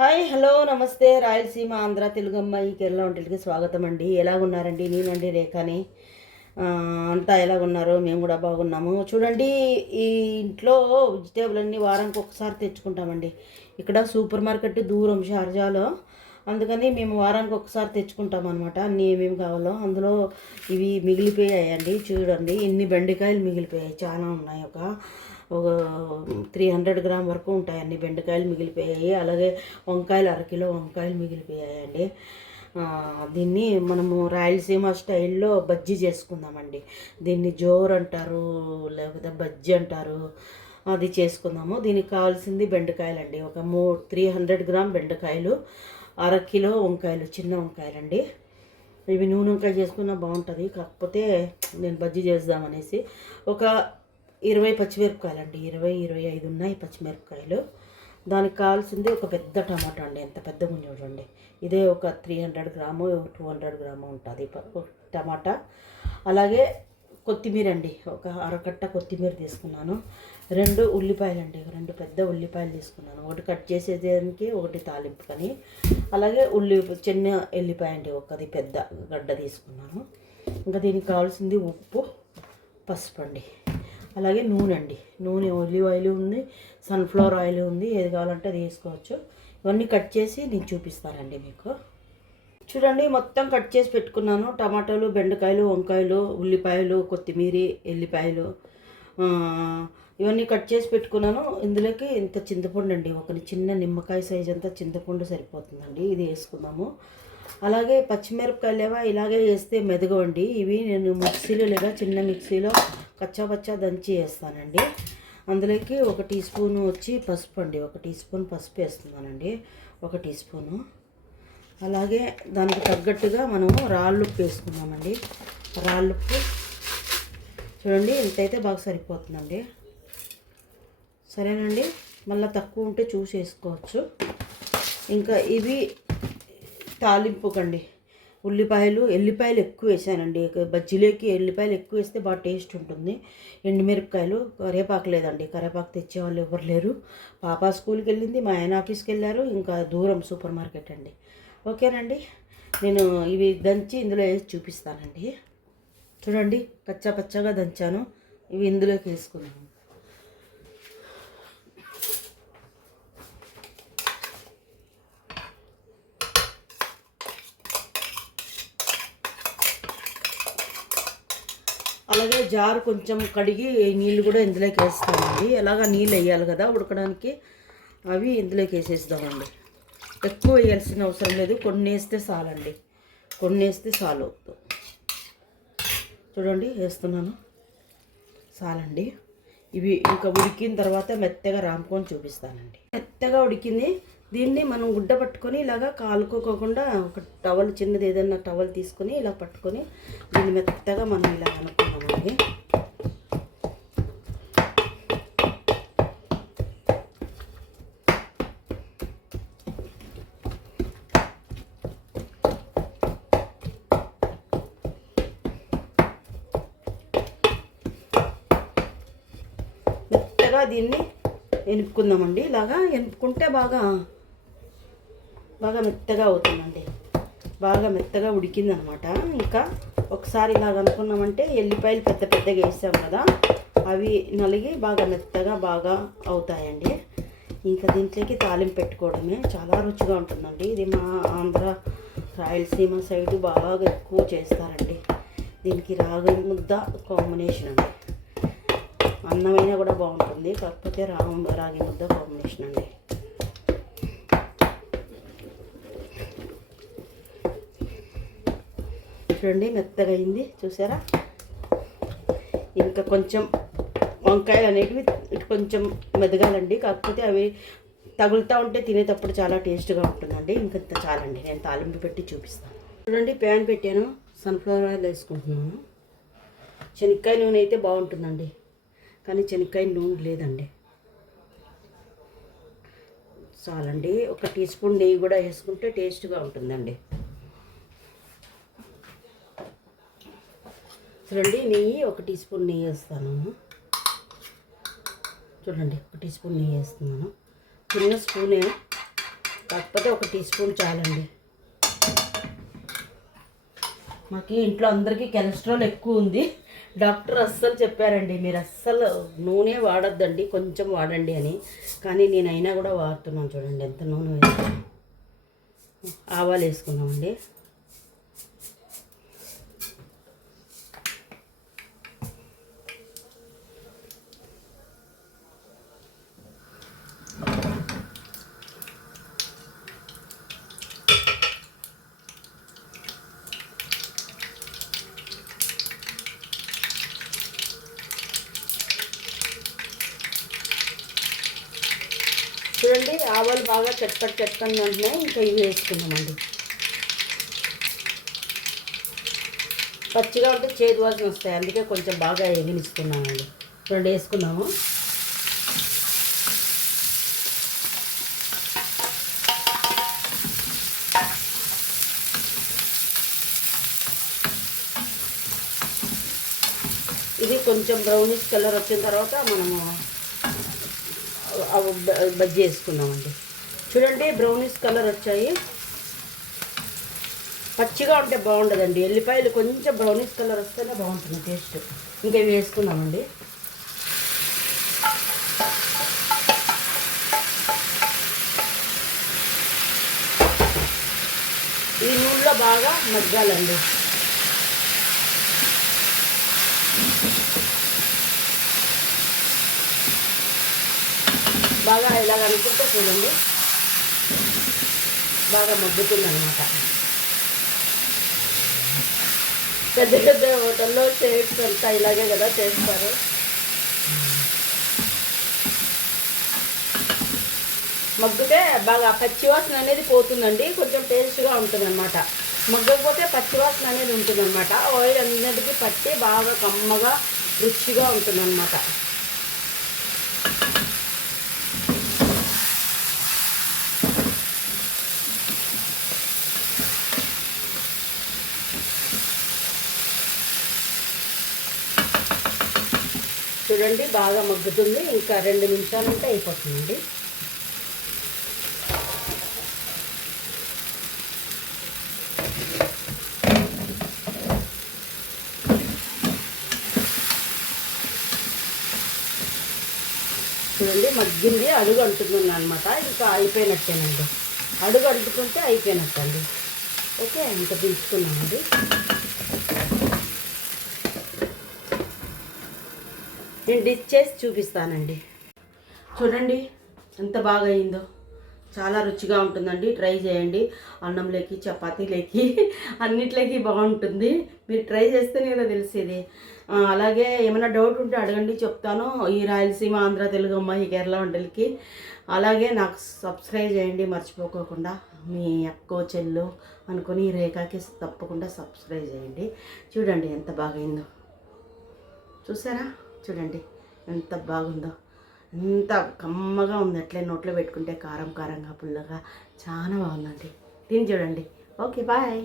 Hi hello నమస్తే రాయలసీమ ఆంధ్ర తెలుగు అమ్మాయి కేరళ వంటలకి స్వాగతం అండి. ఎలాగున్నారండి? నేనండి రేఖని. అంతా ఎలాగున్నారో మేము కూడా బాగున్నాము. చూడండి, ఈ ఇంట్లో వెజిటేబుల్ అన్నీ వారానికి ఒకసారి తెచ్చుకుంటామండి. ఇక్కడ సూపర్ మార్కెట్ దూరం షార్జాలో, అందుకని మేము వారానికి ఒకసారి తెచ్చుకుంటాం అనమాట. అన్నీ ఏమేమి కావాలో అందులో ఇవి మిగిలిపోయాయండి. చూడండి, ఇన్ని బెండకాయలు మిగిలిపోయాయి, చాలా ఉన్నాయి. ఒక 300 గ్రామ్ వరకు ఉంటాయి. అన్ని బెండకాయలు మిగిలిపోయాయి. అలాగే వంకాయలు అరకిలో వంకాయలు మిగిలిపోయాయండి. దీన్ని మనము రాయలసీమ స్టైల్లో బజ్జీ చేసుకుందామండి. దీన్ని జోర్ అంటారు, లేకపోతే బజ్జీ అంటారు. అది చేసుకుందాము. దీనికి కావాల్సింది బెండకాయలు అండి. ఒక 300 గ్రామ్ బెండకాయలు, అరకిలో వంకాయలు, చిన్న వంకాయలండి. ఇవి నూనె వంకాయ చేసుకున్నా బాగుంటుంది, కాకపోతే నేను బజ్జీ చేద్దామనేసి. ఒక 20 పచ్చిమిరపకాయలు అండి, 25 ఉన్నాయి పచ్చిమిరపకాయలు. దానికి కావాల్సింది ఒక పెద్ద టమాటా అండి, ఎంత పెద్దగా చూడండి. ఇదే ఒక 300 గ్రాము 200 గ్రాము ఉంటుంది టమాటా. అలాగే కొత్తిమీర అండి, ఒక అరకట్ట కొత్తిమీర తీసుకున్నాను. 2 ఉల్లిపాయలు అండి, 2 పెద్ద ఉల్లిపాయలు తీసుకున్నాను. ఒకటి కట్ చేసేదానికి, ఒకటి తాలింపుకని. అలాగే చిన్న ఎల్లిపాయ అండి, ఒకది పెద్ద గడ్డ తీసుకున్నాను. ఇంకా దీనికి కావాల్సింది ఉప్పు, పసుపు అండి. అలాగే నూనె అండి, నూనె ఒలివ్ ఆయిల్ ఉంది, సన్ఫ్లవర్ ఆయిల్ ఉంది, ఏది కావాలంటే అది వేసుకోవచ్చు. ఇవన్నీ కట్ చేసి నేను చూపిస్తానండి మీకు. చూడండి, మొత్తం కట్ చేసి పెట్టుకున్నాను. టమాటాలు, బెండకాయలు, వంకాయలు, ఉల్లిపాయలు, కొత్తిమీర, ఎల్లిపాయలు ఇవన్నీ కట్ చేసి పెట్టుకున్నాను. ఇందులోకి ఇంత చింతపండు అండి, ఒక చిన్న నిమ్మకాయ సైజ్ అంతా చింతపండు సరిపోతుందండి. ఇది వేసుకుందాము. అలాగే పచ్చిమిరపకాయలు ఏవో ఇలాగే వేస్తే మెదగవండి. ఇవి నేను మిక్సీలో లేదా చిన్న మిక్సీలో కచ్చాపచ్చా దంచి వేస్తానండి. అందులోకి 1 టీ స్పూను వచ్చి పసుపు అండి, 1 టీ స్పూన్ పసుపు వేస్తున్నానండి, 1 టీ స్పూను. అలాగే దానికి తగ్గట్టుగా మనము రాళ్ళుప్పు వేసుకున్నామండి. రాళ్ళుప్పు చూడండి, ఇంతైతే బాగా సరిపోతుందండి. సరేనండి, మళ్ళీ తక్కువ ఉంటే చూసి వేసుకోవచ్చు. ఇంకా ఇవి తాలింపుకండి, ఎల్లిపాయలు ఎక్కువ వేసానండి. బజ్జీలోకి ఎల్లిపాయలు ఎక్కువ వేస్తే బాగా టేస్ట్ ఉంటుంది. ఎండుమిరపకాయలు, కరివేపాకు లేదండి, కరివేపాకు తెచ్చేవాళ్ళు ఎవరు లేరు. పాప స్కూల్కి వెళ్ళింది, మా ఆయన ఆఫీస్కి వెళ్ళారు. ఇంకా దూరం సూపర్ మార్కెట్ అండి. ఓకేనండి, నేను ఇవి దంచి ఇందులో వేసి చూపిస్తానండి. చూడండి, కచ్చా పచ్చగా దంచాను. ఇవి ఇందులోకి వేసుకున్నాను. అలాగే జారు కొంచెం కడిగి నీళ్ళు కూడా ఇందులోకి వేస్తామండి. ఎలాగా నీళ్ళు వేయాలి కదా ఉడకడానికి, అవి ఇందులోకి వేసేద్దామండి. ఎక్కువ వేయాల్సిన అవసరం లేదు, కొన్ని వేస్తే చాలండి, కొన్ని వేస్తే చాలు. చూడండి, వేస్తున్నాను, చాలండి. ఇవి ఇంకా ఉడికిన తర్వాత మెత్తగా రాముకొని చూపిస్తానండి. మెత్తగా ఉడికింది. దీన్ని మనం గుడ్డ పట్టుకొని ఇలాగా కాలుకోకుండా ఒక టవల్, చిన్నది ఏదైనా టవల్ తీసుకొని ఇలా పట్టుకొని దీన్ని మెత్తగా మనం ఇలా అనుకున్నామండి. మెత్తగా దీన్ని ఎనుపుకుందామండి. ఇలాగా ఎనుపుకుంటే బాగా మెత్తగా అవుతుందండి. బాగా మెత్తగా ఉడికిందనమాట. ఇంకా ఒకసారి ఇలాగ అనుకున్నామంటే ఎల్లిపాయలు పెద్ద పెద్దగా వేసాం కదా, అవి నలిగి బాగా మెత్తగా బాగా అవుతాయండి. ఇంకా దీంట్లోకి తాలింపు పెట్టుకోవడమే, చాలా రుచిగా ఉంటుందండి. ఇది మా ఆంధ్ర రాయలసీమ సైడు బాగా ఎక్కువ చేస్తారండి. దీనికి రాగి ముద్ద కాంబినేషన్ అండి. అన్నమైనా కూడా బాగుంటుంది, కాకపోతే రాగి ముద్ద కాంబినేషన్ అండి. చూడండి, మెత్తగా అయింది, చూసారా. ఇంకా కొంచెం వంకాయలు అనేటివి కొంచెం మెదగాలండి, కాకపోతే అవి తగులుతూ ఉంటే తినేటప్పుడు చాలా టేస్ట్గా ఉంటుందండి. ఇంకంత చాలండి, నేను తాలింపు పెట్టి చూపిస్తాను. చూడండి, ప్యాన్ పెట్టాను, సన్ఫ్లవర్ ఆయిల్ వేసుకుంటున్నాను. శనక్కాయ నూనె అయితే బాగుంటుందండి, కానీ శనక్కాయ నూనె లేదండి. చాలండి, 1 టీ స్పూన్ నెయ్యి కూడా వేసుకుంటే టేస్ట్గా ఉంటుందండి. చూడండి, నెయ్యి 1 టీ స్పూన్ నెయ్యి వేస్తాను. చూడండి, 1 టీ స్పూన్ నెయ్యి వేస్తున్నాను. చిన్న స్పూనే, కాకపోతే 1 టీ స్పూన్ చాలండి. మాకు ఇంట్లో అందరికీ కొలెస్ట్రాల్ ఎక్కువ ఉంది. డాక్టర్ అస్సలు చెప్పారండి, మీరు అస్సలు నూనె వాడొద్దండి, కొంచెం వాడండి అని. కానీ నేనైనా కూడా వాడుతున్నాను. చూడండి ఎంత నూనె వేస్తాను. ఆవాలు వేసుకున్నామండి. చూడండి ఆవాలు బాగా చెట్టని ఉంటున్నాయి. ఇంకా ఇవి వేసుకున్నామండి. పచ్చిగా ఉంటే చేదు వాసన వస్తాయి, అందుకే కొంచెం బాగా ఎగినిస్తున్నామండి. చూడండి వేసుకున్నాము. ఇది కొంచెం బ్రౌనిష్ కలర్ వచ్చిన తర్వాత మనము బజ్జీ వేసుకున్నామండి. చూడండి బ్రౌనిష్ కలర్ వచ్చాయి. పచ్చిగా ఉంటే బాగుండదండి, ఎల్లిపాయలు కొంచెం బ్రౌనిష్ కలర్ వస్తేనే బాగుంటుంది టేస్ట్. ఇంకా ఇవి వేసుకున్నామండి. ఈ నూనెలో బాగా మగ్గాలండి. బాగా ఇలాగ అనుకుంటే చూడండి బాగా మగ్గుతుందన్నమాట. పెద్ద పెద్ద హోటల్లో చేట్స్ అంతా ఇలాగే కదా చేస్తారు. మగ్గితే బాగా పచ్చివాసన అనేది పోతుందండి, కొంచెం టేస్ట్గా ఉంటుంది అనమాట. మగ్గకపోతే పచ్చివాసన అనేది ఉంటుందన్నమాట. ఆయిల్ అన్నిటికీ పట్టి బాగా కమ్మగా రుచిగా ఉంటుందన్నమాట. చూడండి బాగా మగ్గుతుంది. ఇంకా 2 నిమిషాలు ఉంటే అయిపోతుందండి. చూడండి మగ్గింది, అడుగు అంటుతుంది అనమాట. ఇంకా అయిపోయినట్టేనండి, అడుగు అంటుకుంటే అయిపోయినట్టండి. ఓకే, ఇంకా తీసుకున్నామండి. నేను డిష్ చేసి చూపిస్తానండి. చూడండి ఎంత బాగా అయిందో, చాలా రుచిగా ఉంటుందండి. ట్రై చేయండి. అన్నంలోకి చపాతీలోకి అన్నిట్లోకి బాగుంటుంది. మీరు ట్రై చేస్తేనే కదా తెలిసేది. అలాగే ఏమైనా డౌట్ ఉంటే అడగండి, చెప్తాను. ఈ రాయలసీమ, ఆంధ్ర, తెలుగు అమ్మాయి, కేరళ వంటలకి. అలాగే నాకు సబ్స్క్రైబ్ చేయండి మర్చిపోకోకుండా. మీ అక్కో చెల్లు అనుకుని రేఖకి తప్పకుండా సబ్స్క్రైబ్ చేయండి. చూడండి ఎంత బాగైందో, చూసారా? చూడండి ఎంత బాగుందో, ఎంత కమ్మగా ఉంది. అట్లే నోట్లో పెట్టుకుంటే కారం కారంగా పుల్లగా చాలా బాగుందండి. తిని చూడండి. Okay, bye.